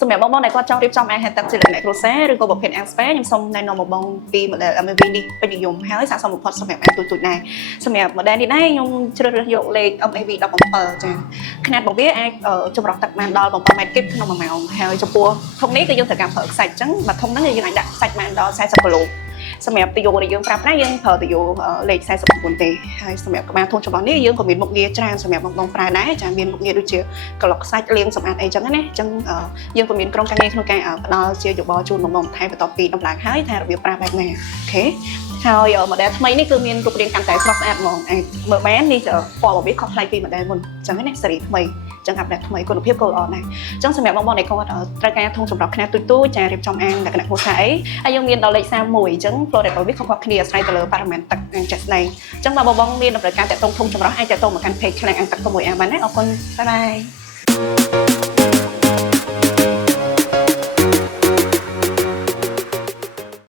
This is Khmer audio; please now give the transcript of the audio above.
សម្រាប់បងៗដែលគាត់ចង់រៀបចំអាហារទឹកជាលក្ខណៈគ្រួសារឬក៏ប្រភេទអាំងស្ប៉េខ្ញុំសូមណែនាំបងពី model MV នេះពេញនិយមហើយស័ក្តិសមបំផុតសម្រាប់អានទូចៗដែរសម្រាប់ model នេះដែរខ្ញុំជ្រើសរើសយកលេខ MAV 17ចាຂະຫນាតរបស់វាអាចចម្រោះទឹកបានដល់7ម៉ែត្រគីបក្នុង1ម៉ោងហើយចំពោះធុងនេះគឺយើងត្រូវការប្រើខ្សាច់អញ្ចឹងបើធុងហ្នឹងយើងអាចដាក់ខ្សាច់បានដល់40គីឡូសម្រាប់ទយោដែលយើងប្រើប្រាស់យើងប្រើទយោលេខ49ទេហើយសម្រាប់ក្បាលធុងរបស់នេះយើងក៏មានមុខងារច្រើនសម្រាប់បងប្រើដែរចាមានមុខងារដូចជាក្លុកខ្សាច់លាងសម្អាតអីចឹងណាអញ្ចឹងយើងក៏មានក្រុមការងារក្នុងការផ្ដល់ជាយោបល់ជូនបងថែបន្ទាប់ពីដំឡើងហើយថារបៀបប្រើបែបណាអូខេហើយ model ថ្មីនេះគឺមានរូបរាងកាន់តែស្រស់ស្អាតហ្មងអាចមើលបាននេះពណ៌របស់វាខុសប្លែកពី model មុនអញ្ចឹងណាស៊េរីថ្មីចឹងអាប់ដេតថ្មីគុណភាពក៏ល្អដែរអញ្ចឹងសម្រាប់បងៗដែលគាត់ត្រូវការធុងសម្រាប់ខ្នាតទូចៗចារៀបចំអាំងលក្ខណៈគ្រួសារអីហើយយើងមានដល់លេខ31អញ្ចឹង flow rate របស់វាខុសៗគ្នាអាស្រ័យទៅលើបរិមាណទឹកចាស់ស្ដែងអញ្ចឹងបើបងៗមានតម្រូវការតាក់ទងធុងចម្រោះអាចតាក់ទងមកកាន់ page ឆ្នាំងអាំងទឹក6អាបានណាអរគុណបាយបាយ